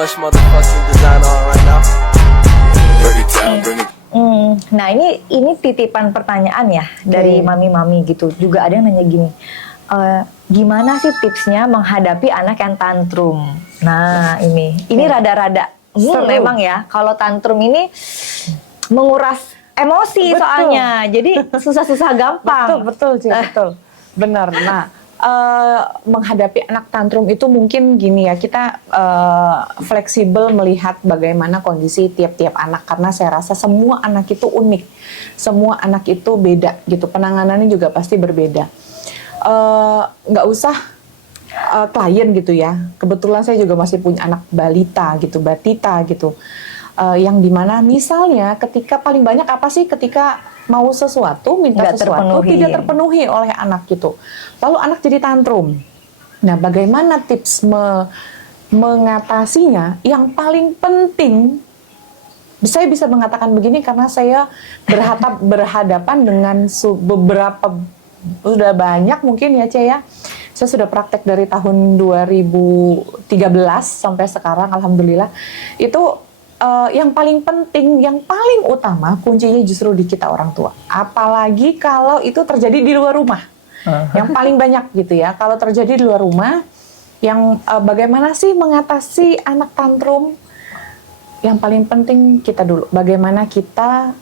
much motherfucking design on right now. Nah ini titipan pertanyaan ya dari mami-mami gitu. Juga ada yang nanya gini, gimana sih tipsnya menghadapi anak yang tantrum? Nah ini rada-rada memang ya. Kalau tantrum ini menguras emosi soalnya, jadi susah-susah gampang. Betul, benar. Nah, menghadapi anak tantrum itu mungkin gini ya, kita fleksibel melihat bagaimana kondisi tiap-tiap anak, karena saya rasa semua anak itu unik, semua anak itu beda gitu, penanganannya juga pasti berbeda. Nggak usah klien gitu ya, kebetulan saya juga masih punya anak balita gitu, batita gitu, yang dimana misalnya ketika paling banyak apa sih ketika mau sesuatu, minta sesuatu tidak terpenuhi oleh anak gitu. Lalu anak jadi tantrum. Nah, bagaimana tips mengatasinya? Yang paling penting, saya bisa mengatakan begini karena saya berhadapan dengan beberapa, sudah banyak mungkin ya Cia ya. Saya sudah praktek dari tahun 2013 sampai sekarang, alhamdulillah. Itu yang paling penting, yang paling utama kuncinya justru di kita orang tua. Apalagi kalau itu terjadi di luar rumah. Yang paling banyak gitu ya. Kalau terjadi di luar rumah, yang bagaimana sih mengatasi anak tantrum? Yang paling penting kita dulu. Bagaimana kita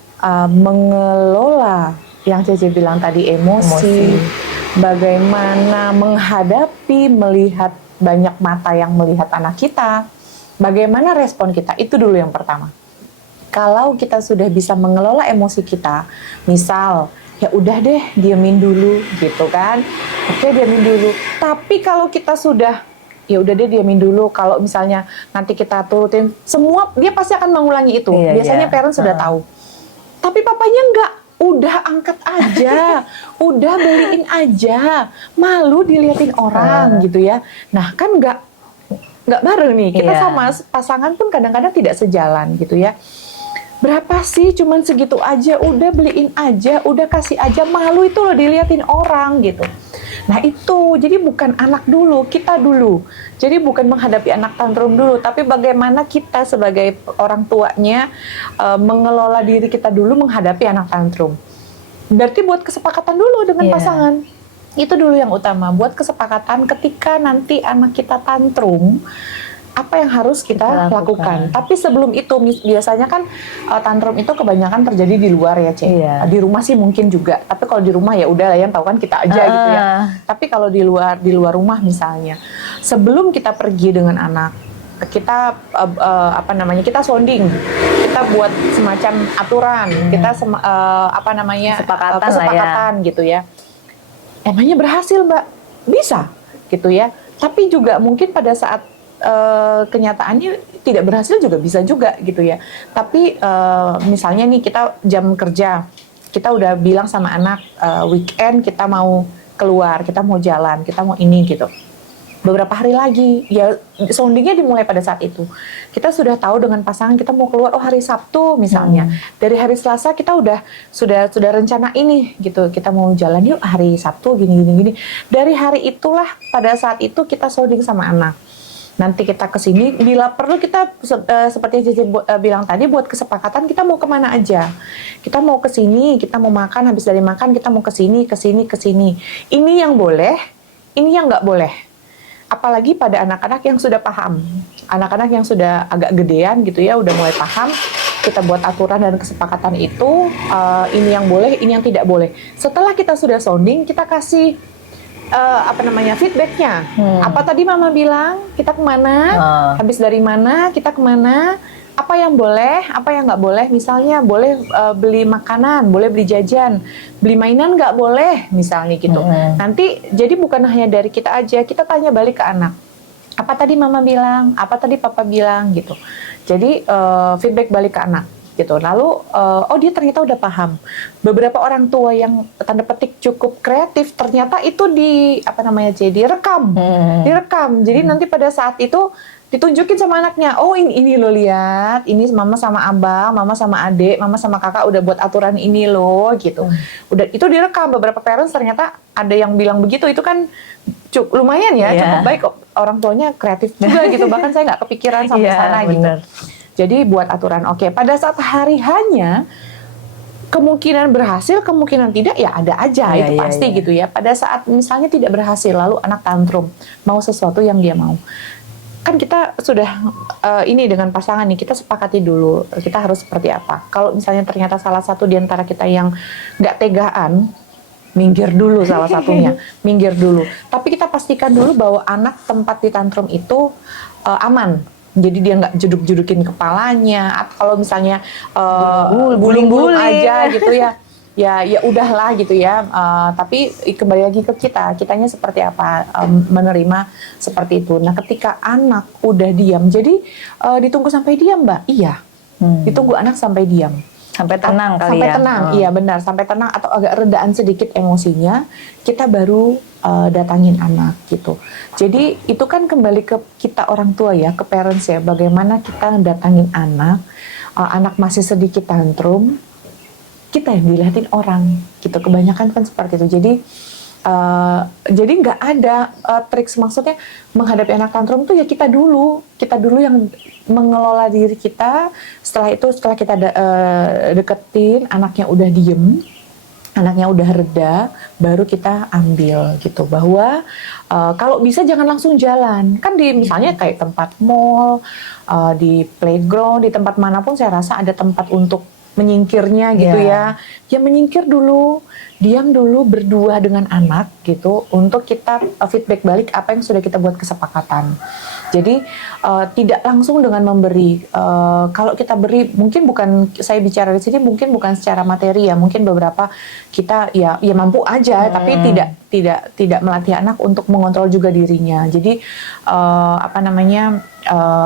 mengelola yang Cece bilang tadi, emosi. Bagaimana menghadapi, melihat banyak mata yang melihat anak kita. Bagaimana respon kita? Itu dulu yang pertama. Kalau kita sudah bisa mengelola emosi kita, misal, ya udah deh diamin dulu gitu kan. Oke, diamin dulu. Tapi kalau kita sudah, ya udah deh diamin dulu. Kalau misalnya nanti kita turutin, semua dia pasti akan mengulangi itu. Biasanya parents sudah tahu. Tapi papanya enggak. Udah angkat aja, udah beliin aja. Malu diliatin orang gitu ya. Nah kan nggak bareng nih, kita sama pasangan pun kadang-kadang tidak sejalan gitu ya. Berapa sih, cuman segitu aja, udah beliin aja, udah kasih aja, malu itu loh diliatin orang gitu. Nah itu, jadi bukan anak dulu, kita dulu. Jadi bukan menghadapi anak tantrum dulu, tapi bagaimana kita sebagai orang tuanya mengelola diri kita dulu menghadapi anak tantrum. Berarti buat kesepakatan dulu dengan pasangan. Itu dulu yang utama, buat kesepakatan ketika nanti anak kita tantrum, apa yang harus kita lakukan. Tapi sebelum itu, biasanya kan tantrum itu kebanyakan terjadi di luar ya, Cek. Di rumah sih mungkin juga, tapi kalau di rumah ya udah lah, yang tahu kan kita aja gitu ya. Tapi kalau di luar rumah misalnya, sebelum kita pergi dengan anak, kita kita sounding, kita buat semacam aturan, kita kesepakatan gitu ya. Emangnya berhasil Mbak? Bisa gitu ya. Tapi juga mungkin pada saat kenyataannya tidak berhasil juga bisa juga gitu ya. Tapi misalnya nih kita jam kerja, kita udah bilang sama anak weekend kita mau keluar, kita mau jalan, kita mau ini gitu. Beberapa hari lagi, ya soundingnya dimulai pada saat itu. Kita sudah tahu dengan pasangan kita mau keluar, hari Sabtu misalnya. Dari hari Selasa kita sudah rencana ini gitu. Kita mau jalan yuk hari Sabtu gini. Dari hari itulah pada saat itu kita sounding sama anak. Nanti kita kesini, bila perlu kita seperti yang Cici bilang tadi, buat kesepakatan kita mau kemana aja. Kita mau kesini, kita mau makan, habis dari makan kita mau kesini. Ini yang boleh, ini yang nggak boleh. Apalagi pada anak-anak yang sudah paham, anak-anak yang sudah agak gedean gitu ya, udah mulai paham, kita buat aturan dan kesepakatan itu, ini yang boleh, ini yang tidak boleh. Setelah kita sudah sounding, kita kasih feedbacknya. Apa tadi mama bilang, kita kemana, habis dari mana, kita kemana, apa yang boleh, apa yang nggak boleh. Misalnya boleh beli makanan, boleh beli jajan, beli mainan nggak boleh, misalnya gitu. Nanti jadi bukan hanya dari kita aja, kita tanya balik ke anak. Apa tadi mama bilang, apa tadi papa bilang gitu. Jadi feedback balik ke anak gitu. Lalu dia ternyata udah paham. Beberapa orang tua yang tanda petik cukup kreatif ternyata itu direkam. Jadi nanti pada saat itu ditunjukin sama anaknya, oh ini lo lihat, ini mama sama abang, mama sama adik, mama sama kakak udah buat aturan ini loh gitu. Udah itu direkam. Beberapa parents ternyata ada yang bilang begitu, itu kan lumayan ya, cukup baik orang tuanya kreatif juga gitu, bahkan saya nggak kepikiran sampai Iya, sana gitu. bener. Jadi buat aturan, oke. Pada saat hari hanya kemungkinan berhasil, kemungkinan tidak, ya ada aja, Iya, itu iya, pasti iya. gitu ya. Pada saat misalnya tidak berhasil, lalu anak tantrum, mau sesuatu yang dia mau. Kan kita sudah ini dengan pasangan nih, kita sepakati dulu, kita harus seperti apa. Kalau misalnya ternyata salah satu di antara kita yang nggak tegaan, minggir dulu salah satunya, minggir dulu. Tapi kita pastikan dulu bahwa anak tempat di tantrum itu aman. Jadi dia nggak jeduk-jedukin kepalanya, atau kalau misalnya guling-guling aja gitu ya, ya udahlah gitu ya. Tapi kembali lagi ke kitanya seperti apa, menerima seperti itu. Nah, ketika anak udah diam, jadi ditunggu sampai diam, Mbak. Iya, ditunggu anak sampai diam. Sampai tenang kali sampai ya. tenang, iya benar, sampai tenang atau agak redaan sedikit emosinya, kita baru datangin anak gitu. Jadi itu kan kembali ke kita orang tua ya, ke parents ya, bagaimana kita datangin anak, anak masih sedikit tantrum, kita yang dilihatin orang gitu. Kebanyakan kan seperti itu. Jadi nggak ada trik, maksudnya menghadapi anak tantrum tuh ya kita dulu yang mengelola diri kita. Setelah itu, setelah kita deketin, anaknya udah diem, anaknya udah reda, baru kita ambil gitu. Bahwa kalau bisa jangan langsung jalan. Kan di misalnya kayak tempat mall, di playground, di tempat manapun saya rasa ada tempat untuk menyingkirnya gitu ya. Ya menyingkir dulu, diam dulu berdua dengan anak gitu, untuk kita feedback balik apa yang sudah kita buat kesepakatan. Jadi tidak langsung dengan memberi. Kalau kita beri, mungkin bukan, saya bicara di sini mungkin bukan secara materi ya, mungkin beberapa kita ya mampu aja, tapi tidak melatih anak untuk mengontrol juga dirinya. Jadi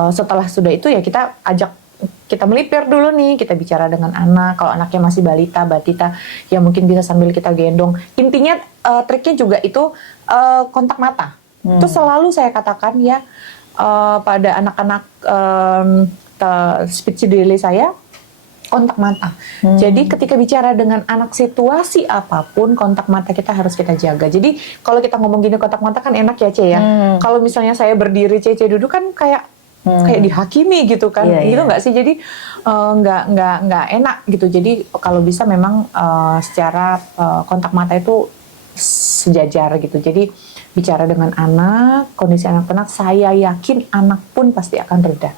setelah sudah itu ya kita ajak, kita melipir dulu nih, kita bicara dengan anak. Kalau anaknya masih balita, batita, ya mungkin bisa sambil kita gendong. Intinya triknya juga itu kontak mata. Itu selalu saya katakan ya, pada anak-anak speech delay saya, kontak mata. Jadi ketika bicara dengan anak situasi apapun, kontak mata kita harus kita jaga. Jadi kalau kita ngomong gini kontak mata kan enak ya, Ce ya. Kalau misalnya saya berdiri, Ce duduk kan kayak dihakimi gitu kan, gitu nggak sih? Jadi nggak enak gitu. Jadi kalau bisa memang secara kontak mata itu sejajar gitu. Jadi bicara dengan anak, kondisi anak tenang, saya yakin anak pun pasti akan reda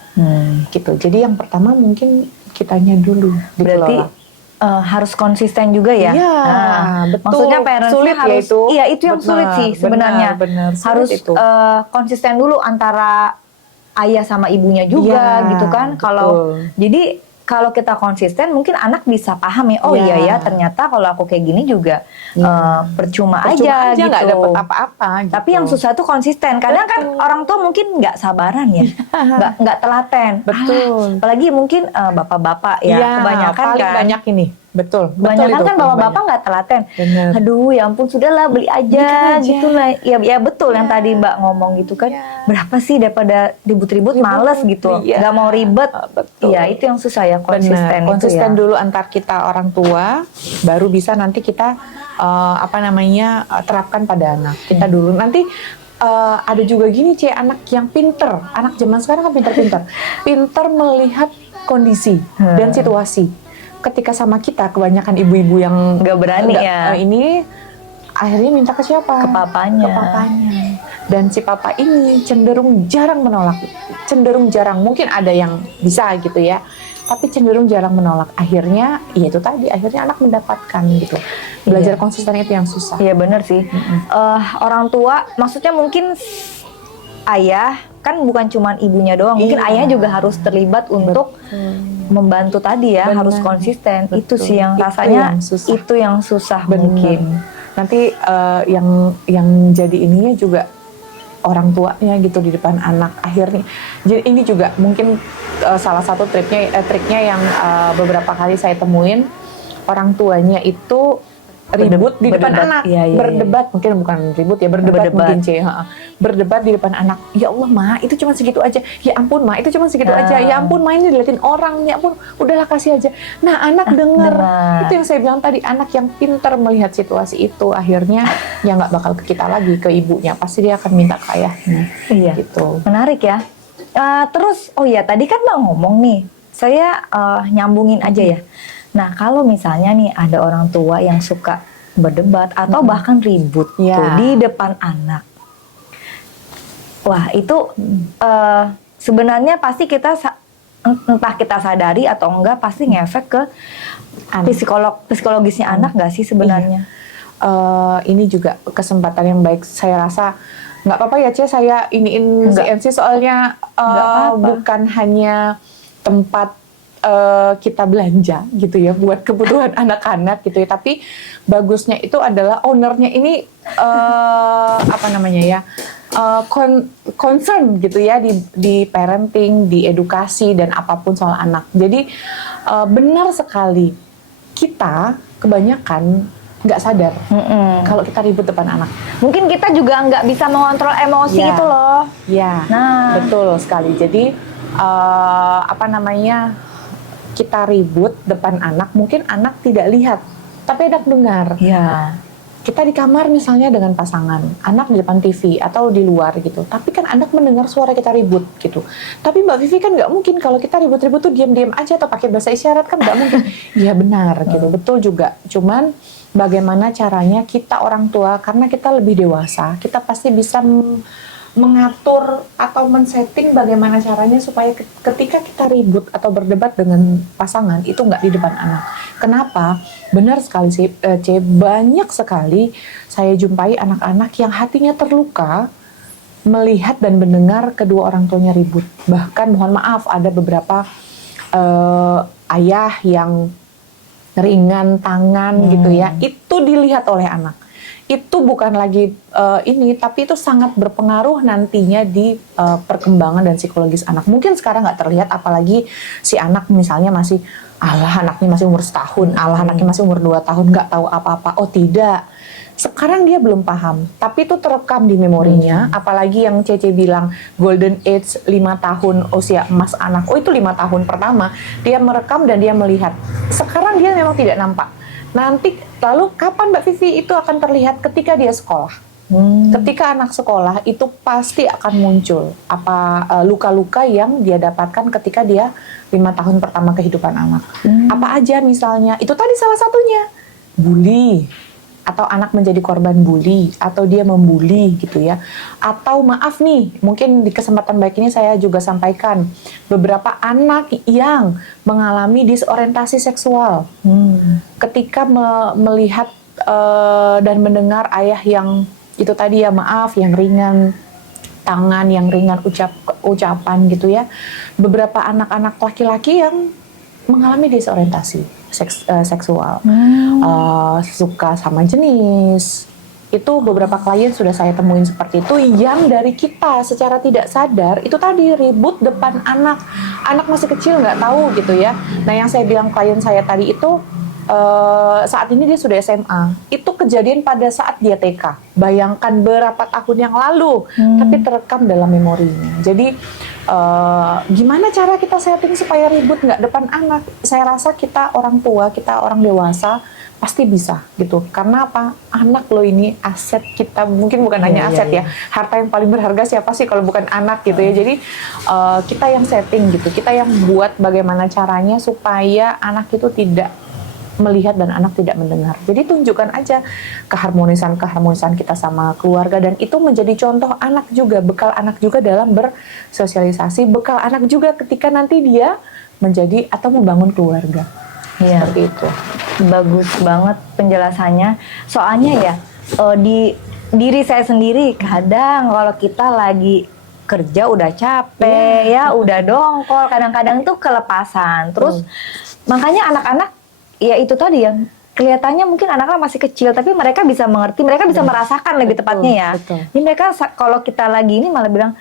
gitu. Jadi yang pertama mungkin kitanya dulu dikelola. Berarti harus konsisten juga ya. Iya, betul. Maksudnya parentsnya Sulit ya harus, itu. iya itu yang sulit sih sebenarnya. Benar, harus itu. Konsisten dulu antara ayah sama ibunya juga gitu kan. Kalau jadi kalau kita konsisten, mungkin anak bisa paham ya. Oh iya ya, ternyata kalau aku kayak gini juga percuma aja gitu. Nggak dapet apa-apa. Gitu. Tapi yang susah tuh konsisten. Kadang kan orang tua mungkin nggak sabaran ya, nggak telaten. Betul. Apalagi mungkin bapak-bapak ya, kebanyakan paling kan. banyak ini. Betul. Kebanyakan itu, kan bapak-bapak nggak telaten. Bener. Aduh, ya ampun, sudahlah beli aja, gitu lah. Ya betul yang tadi Mbak ngomong gitu kan. Berapa sih daripada ribut-ribut, males gitu. Nggak mau ribet. Betul. Iya, itu yang susah ya, konsisten. Bener. Konsisten itu ya. dulu antar kita orang tua, baru bisa nanti kita terapkan pada anak kita dulu. Nanti ada juga gini, Ce, anak yang pinter. Anak zaman sekarang kan pinter melihat kondisi dan situasi. Ketika sama kita, kebanyakan ibu-ibu yang nggak berani ya. Ini akhirnya minta ke siapa? Ke papanya. Dan si papa ini cenderung jarang menolak. Mungkin ada yang bisa gitu ya, tapi cenderung jarang menolak. Akhirnya, ya itu tadi, akhirnya anak mendapatkan gitu. Belajar konsisten itu yang susah. Iya benar sih. Orang tua, maksudnya mungkin ayah kan bukan cuma ibunya doang, mungkin ayah juga harus terlibat untuk membantu tadi ya. Harus konsisten. Betul. Itu sih yang rasanya itu yang susah mungkin. Nanti yang jadi ininya juga orang tuanya gitu di depan anak. Akhirnya jadi ini juga mungkin salah satu triknya yang beberapa kali saya temuin, orang tuanya itu ribut di depan berdebat. anak, Iya, iya, berdebat mungkin bukan ribut ya, berdebat mungkin berdebat di depan anak. Ya Allah ma, itu cuma segitu aja. Ya ampun ma, itu cuma segitu aja. Ya ampun ma, ini diliatin orang. Ya ampun, udahlah kasih aja. Nah anak denger. Itu yang saya bilang tadi, anak yang pintar melihat situasi itu akhirnya ya nggak bakal ke kita lagi, ke ibunya. Pasti dia akan minta ke ayahnya. Iya. Gitu. Menarik ya. Terus, oh ya tadi kan Mbak ngomong nih, saya nyambungin aja ya. Nah kalau misalnya nih ada orang tua yang suka berdebat atau bahkan ribut tuh di depan anak. Wah itu sebenarnya pasti kita entah kita sadari atau enggak pasti ngefek ke psikologisnya anak nggak sih sebenarnya? Ini juga kesempatan yang baik, saya rasa nggak apa-apa ya Ce, saya iniin CNC soalnya bukan hanya tempat kita belanja gitu ya buat kebutuhan anak-anak gitu ya, tapi bagusnya itu adalah ownernya ini apa namanya ya, concern gitu ya di parenting, di edukasi dan apapun soal anak. Jadi benar sekali kita kebanyakan nggak sadar kalau kita ribut depan anak. Mungkin kita juga nggak bisa mengontrol emosi itu loh. Ya, nah betul sekali. Jadi apa namanya, kita ribut depan anak, mungkin anak tidak lihat, tapi anak dengar. Ya. Kita di kamar misalnya dengan pasangan, anak di depan TV atau di luar gitu, tapi kan anak mendengar suara kita ribut gitu. Tapi Mbak Vivi kan nggak mungkin kalau kita ribut-ribut tuh diam-diam aja atau pakai bahasa isyarat, kan nggak mungkin. Iya benar gitu, betul juga. Cuman bagaimana caranya kita orang tua, karena kita lebih dewasa, kita pasti bisa mengatur atau men-setting bagaimana caranya supaya ketika kita ribut atau berdebat dengan pasangan itu nggak di depan anak. Kenapa? Benar sekali sih, C, banyak sekali saya jumpai anak-anak yang hatinya terluka melihat dan mendengar kedua orang tuanya ribut. Bahkan mohon maaf, ada beberapa ayah yang ringan tangan gitu ya, itu dilihat oleh anak. Itu bukan lagi ini, tapi itu sangat berpengaruh nantinya di perkembangan dan psikologis anak. Mungkin sekarang nggak terlihat, apalagi si anak misalnya masih, anaknya masih umur setahun, anaknya masih umur 2 tahun, nggak tahu apa-apa. Oh tidak, sekarang dia belum paham, tapi itu terekam di memorinya. Apalagi yang Cece bilang golden age 5 tahun usia emas anak. Oh itu 5 tahun pertama, dia merekam dan dia melihat. Sekarang dia memang tidak nampak. Nanti lalu kapan Mbak Vivi itu akan terlihat? Ketika dia sekolah. Ketika anak sekolah itu pasti akan muncul luka-luka yang dia dapatkan ketika dia 5 tahun pertama kehidupan anak. Apa aja misalnya? Itu tadi salah satunya. Bully. Atau anak menjadi korban bully, atau dia membuli gitu ya. Atau maaf nih, mungkin di kesempatan baik ini saya juga sampaikan beberapa anak yang mengalami disorientasi seksual ketika melihat dan mendengar ayah yang itu tadi ya, maaf, yang ringan tangan, yang ringan ucapan gitu ya. Beberapa anak-anak laki-laki yang mengalami disorientasi seksual, suka sama jenis. Itu beberapa klien sudah saya temuin seperti itu, yang dari kita secara tidak sadar itu tadi ribut depan anak masih kecil, nggak tahu gitu ya. Nah yang saya bilang klien saya tadi itu saat ini dia sudah SMA, itu kejadian pada saat dia TK. Bayangkan berapa tahun yang lalu, tapi terekam dalam memorinya. Jadi gimana cara kita setting supaya ribut nggak depan anak? Saya rasa kita orang tua, kita orang dewasa pasti bisa gitu. Karena apa? Anak lo ini aset kita, mungkin bukan hanya aset ya. Harta yang paling berharga siapa sih kalau bukan anak gitu ya. Jadi kita yang setting gitu, kita yang buat bagaimana caranya supaya anak itu tidak melihat dan anak tidak mendengar. Jadi tunjukkan aja keharmonisan kita sama keluarga, dan itu menjadi contoh anak juga, bekal anak juga dalam bersosialisasi, bekal anak juga ketika nanti dia menjadi atau membangun keluarga. Seperti itu. Bagus banget penjelasannya. Soalnya ya di diri saya sendiri kadang kalau kita lagi kerja udah capek udah dongkol, kadang-kadang tuh kelepasan. Terus makanya anak-anak ya itu tadi yang kelihatannya mungkin anak-anak masih kecil, tapi mereka bisa mengerti, mereka bisa merasakan lebih tepatnya ya. Ini mereka kalau kita lagi ini malah bilang,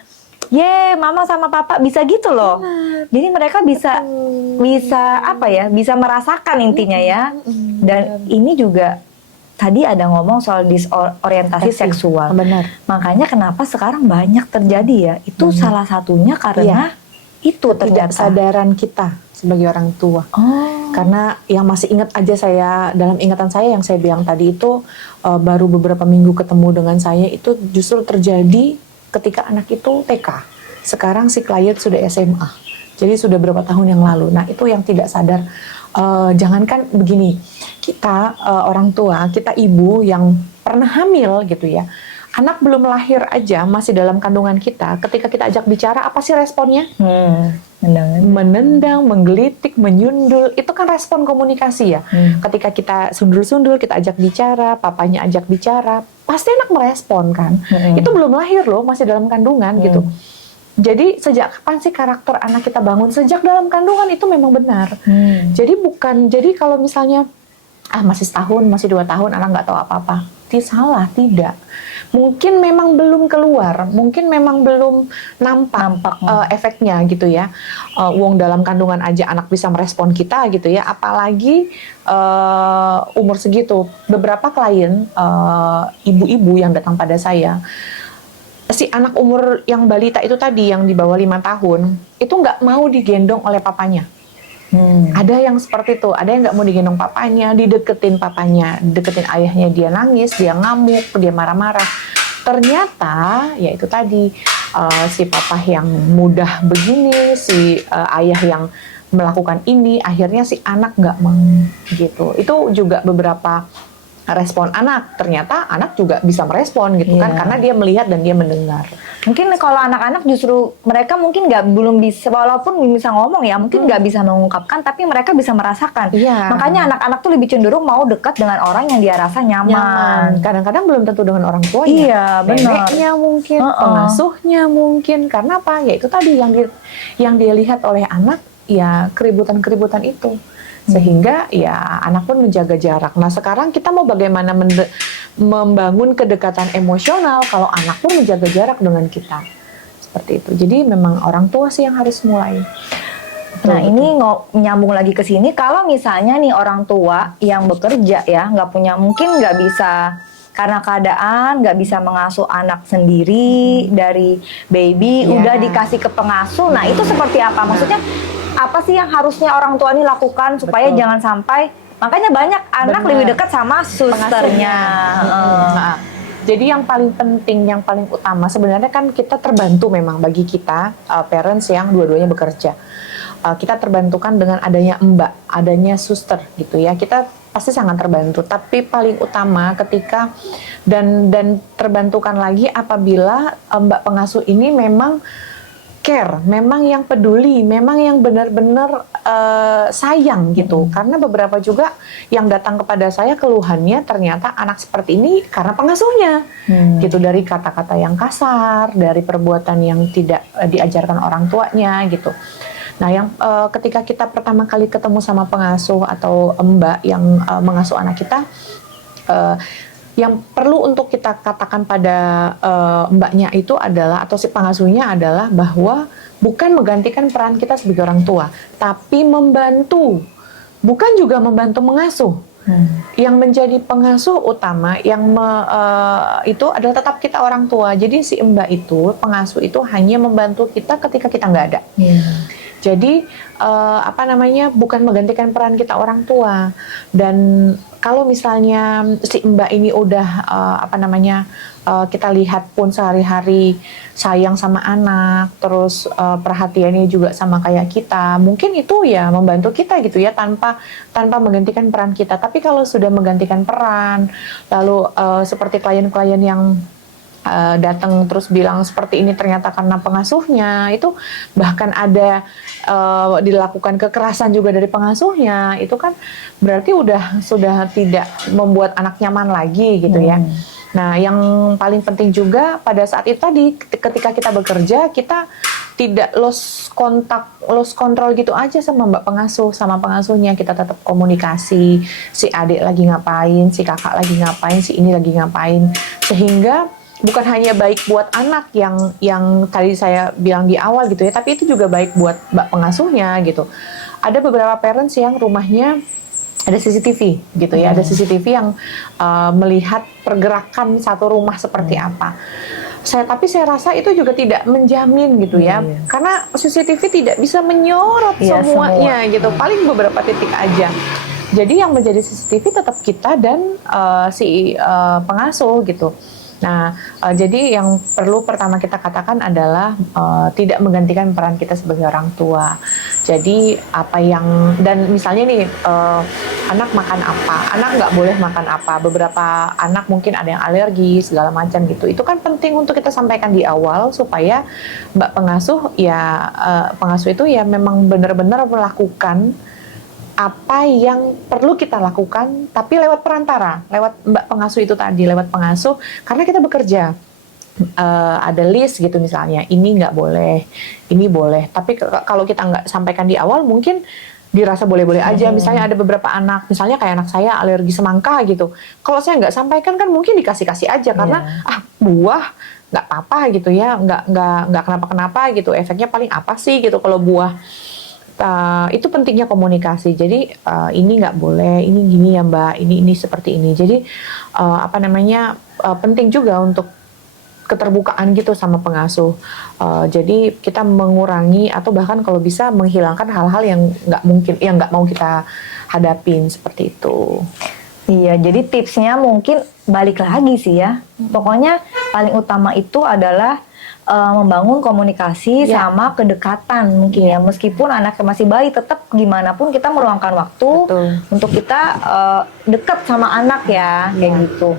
mama sama papa bisa gitu loh. Jadi mereka bisa apa ya, bisa merasakan intinya ya. Dan ini juga tadi ada ngomong soal disorientasi seksual. Benar. Makanya kenapa sekarang banyak terjadi ya? Itu salah satunya karena itu ternyata ketidaksadaran kita sebagai orang tua. Oh. Karena yang masih ingat aja saya, dalam ingatan saya yang saya bilang tadi itu baru beberapa minggu ketemu dengan saya itu justru terjadi ketika anak itu TK. Sekarang si klien sudah SMA. Jadi sudah berapa tahun yang lalu. Nah itu yang tidak sadar. Jangankan begini, kita orang tua, kita ibu yang pernah hamil gitu ya, anak belum lahir aja masih dalam kandungan kita, ketika kita ajak bicara apa sih responnya? Menendang, menggelitik, menyundul, itu kan respon komunikasi ya. Ketika kita sundul-sundul, kita ajak bicara, papanya ajak bicara, pasti anak merespon kan. Itu belum lahir loh, masih dalam kandungan gitu. Jadi sejak kapan sih karakter anak kita bangun? Sejak dalam kandungan itu memang benar. Jadi kalau misalnya masih setahun, masih 2 tahun anak nggak tahu apa-apa, salah, tidak. Mungkin memang belum keluar, mungkin memang belum nampak efeknya gitu ya. Wong dalam kandungan aja anak bisa merespon kita gitu ya, apalagi umur segitu. Beberapa klien ibu-ibu yang datang pada saya, si anak umur yang balita itu tadi yang di bawah 5 tahun itu nggak mau digendong oleh papanya. Ada yang seperti itu, ada yang nggak mau digendong papanya, dideketin papanya, deketin ayahnya, dia nangis, dia ngamuk, dia marah-marah. Ternyata ya itu tadi si papa yang mudah begini, si ayah yang melakukan ini, akhirnya si anak nggak mau gitu. Itu juga beberapa respon anak, ternyata anak juga bisa merespon gitu kan, karena dia melihat dan dia mendengar. Mungkin kalau anak-anak justru mereka mungkin belum bisa, walaupun bisa ngomong ya, mungkin nggak bisa mengungkapkan, tapi mereka bisa merasakan. Makanya anak-anak tuh lebih cenderung mau dekat dengan orang yang dia rasa nyaman. Kadang-kadang belum tentu dengan orang tuanya. Iya, benar. Neneknya mungkin, pengasuhnya mungkin, karena apa? Ya itu tadi yang dia lihat oleh anak, ya keributan-keributan itu. Sehingga ya anak pun menjaga jarak. Nah sekarang kita mau bagaimana membangun kedekatan emosional kalau anak pun menjaga jarak dengan kita. Seperti itu. Jadi memang orang tua sih yang harus mulai. Nah ini nyambung lagi ke sini, kalau misalnya nih orang tua yang bekerja ya, mungkin nggak bisa karena keadaan nggak bisa mengasuh anak sendiri dari baby, udah dikasih ke pengasuh. Nah itu seperti apa? Maksudnya apa sih yang harusnya orang tua ini lakukan supaya jangan sampai, makanya banyak anak lebih dekat sama susternya. Jadi yang paling penting, yang paling utama sebenarnya kan kita terbantu memang bagi kita parents yang dua-duanya bekerja. Kita terbantukan dengan adanya mbak, adanya suster gitu ya. Kita pasti sangat terbantu. Tapi paling utama ketika dan terbantukan lagi apabila mbak pengasuh ini memang care, memang yang peduli, memang yang benar-benar sayang gitu. Karena beberapa juga yang datang kepada saya keluhannya ternyata anak seperti ini karena pengasuhnya, gitu, dari kata-kata yang kasar, dari perbuatan yang tidak diajarkan orang tuanya gitu. Nah, yang ketika kita pertama kali ketemu sama pengasuh atau mbak yang mengasuh anak kita, yang perlu untuk kita katakan pada mbaknya itu adalah, atau si pengasuhnya adalah, bahwa bukan menggantikan peran kita sebagai orang tua, tapi membantu, bukan juga membantu mengasuh. Yang menjadi pengasuh utama itu adalah tetap kita orang tua. Jadi si mbak itu, pengasuh itu hanya membantu kita ketika kita nggak ada. Jadi bukan menggantikan peran kita orang tua. Dan kalau misalnya si mbak ini udah kita lihat pun sehari-hari sayang sama anak, terus perhatiannya juga sama kayak kita, mungkin itu ya membantu kita gitu ya, tanpa menggantikan peran kita. Tapi kalau sudah menggantikan peran, lalu seperti klien-klien yang datang terus bilang seperti ini ternyata karena pengasuhnya, itu bahkan ada dilakukan kekerasan juga dari pengasuhnya, itu kan berarti sudah tidak membuat anak nyaman lagi gitu ya. Nah, yang paling penting juga pada saat itu tadi, ketika kita bekerja, kita tidak lost control gitu aja sama mbak pengasuh, sama pengasuhnya. Kita tetap komunikasi, si adik lagi ngapain, si kakak lagi ngapain, si ini lagi ngapain, sehingga bukan hanya baik buat anak yang tadi saya bilang di awal gitu ya, tapi itu juga baik buat mbak pengasuhnya gitu. Ada beberapa parents yang rumahnya ada CCTV gitu ya, ada CCTV yang melihat pergerakan satu rumah seperti apa. Tapi saya rasa itu juga tidak menjamin gitu ya, karena CCTV tidak bisa menyorot semuanya gitu, paling beberapa titik aja. Jadi yang menjadi CCTV tetap kita dan si pengasuh gitu. Nah, jadi yang perlu pertama kita katakan adalah tidak menggantikan peran kita sebagai orang tua. Jadi dan misalnya nih, anak makan apa, anak nggak boleh makan apa, beberapa anak mungkin ada yang alergi, segala macam gitu. Itu kan penting untuk kita sampaikan di awal, supaya pengasuh itu ya memang benar-benar melakukan apa yang perlu kita lakukan, tapi lewat perantara, lewat mbak pengasuh itu tadi, lewat pengasuh, karena kita bekerja. Ada list gitu misalnya, ini nggak boleh, ini boleh. Tapi kalau kita nggak sampaikan di awal, mungkin dirasa boleh-boleh aja. Misalnya ada beberapa anak, misalnya kayak anak saya alergi semangka gitu. Kalau saya nggak sampaikan kan mungkin dikasih-kasih aja, karena buah nggak apa-apa gitu ya, nggak kenapa-kenapa gitu. Efeknya paling apa sih gitu kalau buah. Itu pentingnya komunikasi. Jadi ini nggak boleh, ini gini ya mbak, ini seperti ini. Jadi penting juga untuk keterbukaan gitu sama pengasuh. Jadi kita mengurangi atau bahkan kalau bisa menghilangkan hal-hal yang nggak mau kita hadapin seperti itu. Iya, jadi tipsnya mungkin balik lagi sih ya. Pokoknya paling utama itu adalah membangun komunikasi sama kedekatan mungkin ya. Meskipun anaknya masih bayi, tetap gimana pun kita meluangkan waktu untuk kita dekat sama anak ya, kayak gitu.